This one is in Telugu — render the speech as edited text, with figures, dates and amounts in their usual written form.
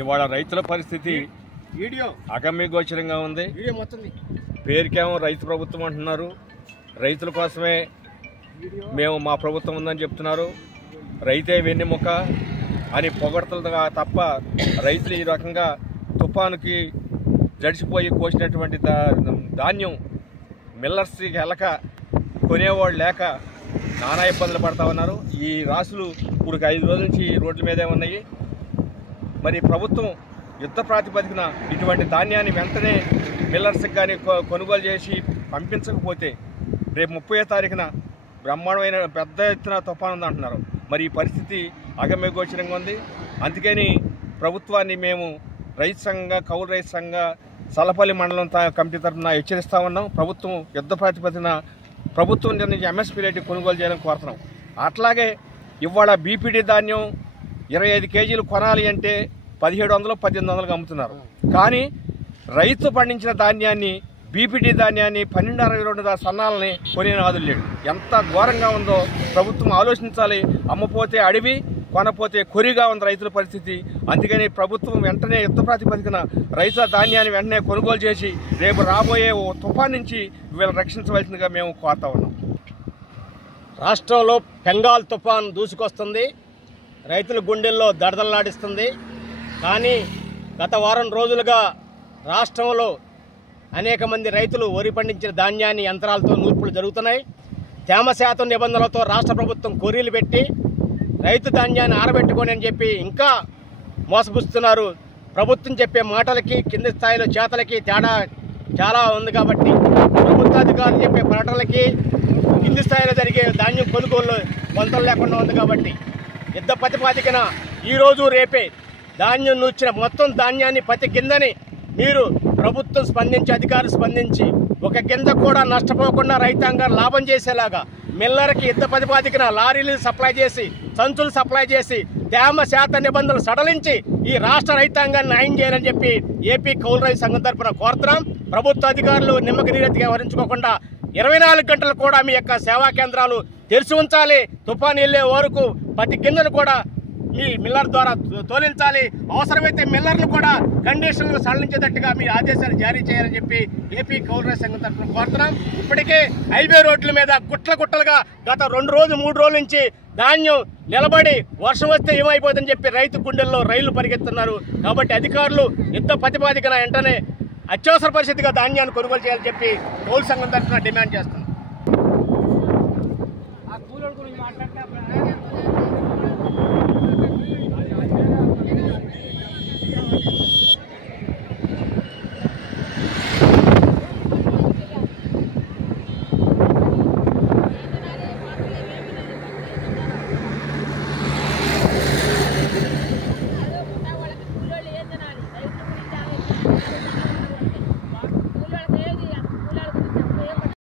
ఇవాళ రైతుల పరిస్థితి అగమ్య గోచరంగా ఉంది. పేరుకేమో రైతు ప్రభుత్వం అంటున్నారు, రైతుల కోసమే మేము మా ప్రభుత్వం ఉందని చెప్తున్నారు. రైతే వెన్నెముక అని పొగడతలు తప్ప రైతులు ఈ రకంగా తుఫానుకి జడిసిపోయి కోసినటువంటి ధాన్యం మిల్లర్స్కి వెళ్ళక కొనేవాళ్ళు లేక నానా ఇబ్బందులు పడతా ఉన్నారు. ఈ రాసులు ఇప్పుడు 5 రోజుల నుంచి రోడ్ల మీదే ఉన్నాయి. మరి ప్రభుత్వం యుద్ధ ప్రాతిపదికన ఇటువంటి ధాన్యాన్ని వెంటనే మిల్లర్స్కి కానీ కొనుగోలు చేసి పంపించకపోతే రేపు 30వ తారీఖున బ్రహ్మాండమైన పెద్ద ఎత్తున తుఫాను ఉందంటున్నారు. మరి ఈ పరిస్థితి అగమ్య గోచరంగా ఉంది. అందుకని ప్రభుత్వాన్ని మేము రైతు సంఘంగా కౌలు రైతు సంఘంగా సలపల్లి మండలం కమిటీ తరఫున హెచ్చరిస్తూ ఉన్నాం. ప్రభుత్వం యుద్ధ ప్రాతిపదికన ప్రభుత్వం నుంచి ఎంఎస్పీ రేటు కొనుగోలు చేయాలని కోరుతున్నాం. అట్లాగే ఇవాళ బీపీడీ ధాన్యం 25 కేజీలు కొనాలి అంటే 1700 1800 అమ్ముతున్నారు. కానీ రైతు పండించిన ధాన్యాన్ని బీపీడీ ధాన్యాన్ని 1262 సన్నాలని కొనే నాదులు లేడు. ఎంత ఘోరంగా ఉందో ప్రభుత్వం ఆలోచించాలి. అమ్మపోతే అడవి, కొనపోతే కొరిగా ఉంది రైతుల పరిస్థితి. అందుకని ప్రభుత్వం వెంటనే యుద్ధ ప్రాతిపదికన రైతుల ధాన్యాన్ని వెంటనే కొనుగోలు చేసి రేపు రాబోయే తుఫాన్ నుంచి వీళ్ళు రక్షించవలసిందిగా మేము కోరుతా ఉన్నాం. రాష్ట్రంలో బెంగాల్ తుఫాన్ దూసుకొస్తుంది, రైతుల గుండెల్లో దడదల్లాడిస్తుంది. కానీ గత వారం రోజులుగా రాష్ట్రంలో అనేక మంది రైతులు వరి పండించిన ధాన్యాన్ని యంత్రాలతో నూర్పులు జరుగుతున్నాయి. తేమ శాతం నిబంధనలతో రాష్ట్ర ప్రభుత్వం కొర్రీలు పెట్టి రైతు ధాన్యాన్ని ఆరబెట్టుకొని అని చెప్పి ఇంకా మోసపుస్తున్నారు. ప్రభుత్వం చెప్పే మాటలకి కింది స్థాయిలో చేతలకి తేడా చాలా ఉంది. కాబట్టి ప్రభుత్వాధికారులు చెప్పే ప్రకటనలకి కింది స్థాయిలో జరిగే ధాన్యం కొనుగోలు పొంతలు లేకుండా ఉంది. కాబట్టి యుద్ధ ప్రతిపాదికన ఈరోజు రేపే ధాన్యం నూర్చిన మొత్తం ధాన్యాన్ని ప్రతి గింజని మీరు ప్రభుత్వం స్పందించి అధికారులు స్పందించి ఒక గింజ కూడా నష్టపోకుండా రైతాంగం లాభం చేసేలాగా మిల్లర్కి యుద్ధ ప్రతిపాదికన లారీలు సప్లై చేసి సంచులు సప్లై చేసి తేమ శాత నిబంధనలు సడలించి ఈ రాష్ట్ర రైతాంగాన్ని న్యాయం చేయాలని చెప్పి ఏపీ కౌలు రైతు సంఘం తరఫున కోరుతున్నాం. ప్రభుత్వ అధికారులు నిమ్మక నీరెత్తిగా వరించుకోకుండా 24 గంటలు కూడా మీ యొక్క సేవా కేంద్రాలు తెరిచి ఉంచాలి. తుఫాను వెళ్లే వరకు ప్రతి గింజను కూడా మీ మిల్లర్ ద్వారా తోలించాలి. అవసరమైతే మిల్లర్లు కూడా కండిషన్లు సడలించేటట్టుగా మీ ఆదేశాలు జారీ చేయాలని చెప్పి ఏపీ కౌలు రైతు సంఘం తరఫున కోరుతున్నాం. ఇప్పటికే హైవే రోడ్ల మీద గుట్టలుగా గత 2 రోజులు 3 రోజుల నుంచి ధాన్యం నిలబడి వర్షం వస్తే ఏమైపోతుందని చెప్పి రైతు గుండెల్లో రైళ్లు పరిగెత్తున్నారు. కాబట్టి అధికారులు యుద్ధ ప్రతిపాదికన వెంటనే అత్యవసర పరిస్థితిగా ధాన్యాన్ని కొనుగోలు చేయాలని చెప్పి కౌలు సంఘం తరఫున డిమాండ్ చేస్తున్నారు.